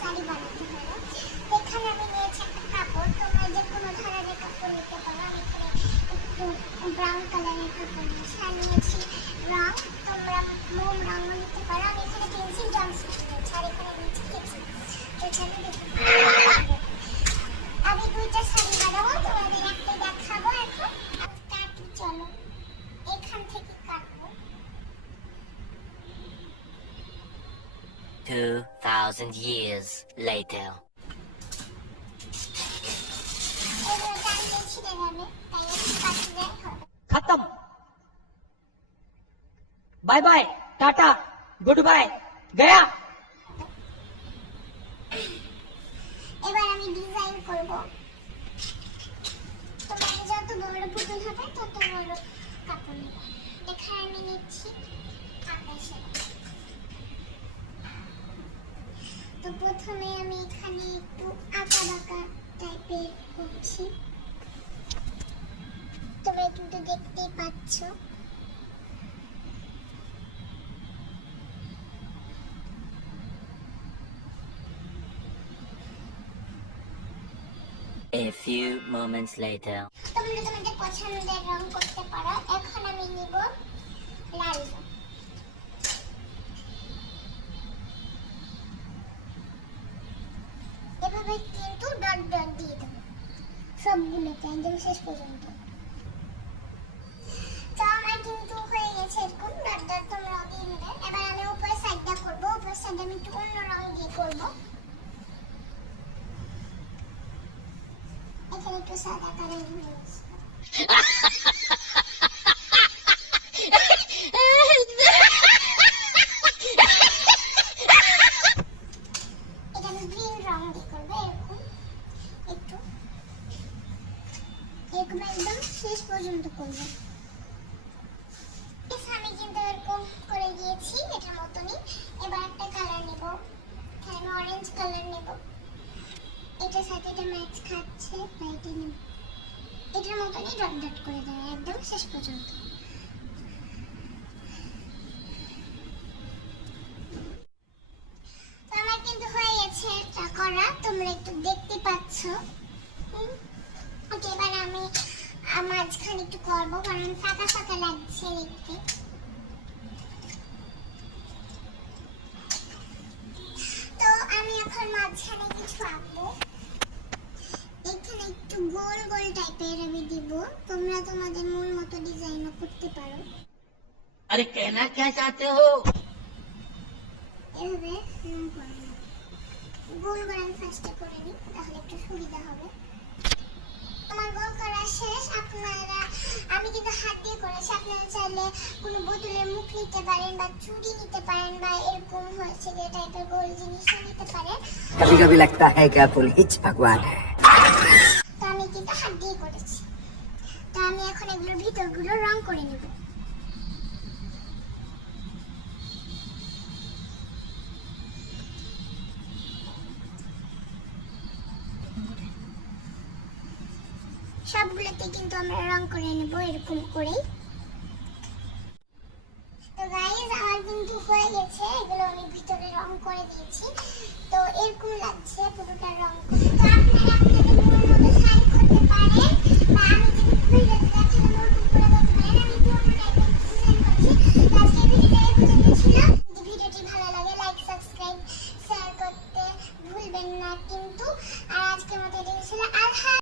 শাড়ি বানাতে হলো এখানে আমি নিয়েছি একটা কাপড়। তোমরা যে কোনো কাপড় নিতে পারো। ব্রাউন কালারের কাপড় নিয়েছি। রং। তোমরা মোম রঙও নিতে পেন্সিল রঙ নিয়েছি আর এখানে নিয়েছি আমি দুইটা শাড়ি বানাবো। তোমাদের একটা দেখাবো এখন। কাটি চলো। এখান থেকে কাট 2,000 years later. খতম bye bye tata good bye গয়া এবার আমি ডিজাইন করব। তোমার যত বড় পুতুল হবে তত বড় কাপড় নেব। এখানে আমি নিচ্ছি আকাশের। তো প্রথমে আমি এখানে একটু আঁকা বাঁকা টাইপের করছি। তোমরা কিন্তু দেখতেই পাচ্ছ। A few moments later. তোমরা তোমাদের পছন্দের রং করতে পারো। এখন আমি নিব লাল রং। দিয়ে দেবো সবগুলোতে একদম শেষ পর্যন্ত তো আমার কিন্তু গেছে এরকম ডট এবার আমি উপরের সাইডটা করব উপরের সাইডে আমি একটু অন্য রং করব এটা আমি গ্রিন রং দিয়ে করব এরকম একটু এরকম একদম শেষ পর্যন্ত করব আমি কিন্তু এরকম করে দিয়েছি এটার মতনই। এবার একটা কালার নেব। আমি অরেঞ্জ কালার নেব। এটার সাথে এটা ম্যাচ খাচ্ছে, তাই এটা নেব। এটার মতনই ডট ডট করে দেবে, একদম শেষ পর্যন্ত। আমার কিন্তু হয়ে গেছে এটা করা, তোমরা একটু দেখতে পাচ্ছ। ওকে এবার আমি মাঝখানে একটু করব কারণ ফাঁকা ফাঁকা লাগছে লিখতে তো আমি এখন মাঝখানে কিছু আঁকবো। এখানে একটু গোল গোল টাইপের আমি দিব। তোমরা তোমাদের মন মতো ডিজাইনও করতে পারো। আরে কেনা কে চাতে হো? এভাবে গোল। গোল আমি ফার্স্টে করে নিই তাহলে একটু সুবিধা হবে। আপনারা আমি কিন্তু হাত দিয়ে করেছি আপনারা চাইলে কোনো বোতলের মুখ নিতে পারেন বা চুড়ি নিতে পারেন বা এরকম হয়েছে যে টাইপের গোল জিনিসও নিতে পারেন कभी कभी लगता है कि फुल हिच भगवान है তো আমি কিন্তু হাত দিয়ে করেছি তো আমি এখন এগুলোর ভিতরগুলো রং করে নেব সবগুলোতে কিন্তু আমরা রং করে নেব এরকম করেই। তো গাইজ আমার কিন্তু হয়ে গেছে। এগুলো আমি ভিতরে রং করে দিয়েছি। তো এরকম লাগছে পুরোটা রং।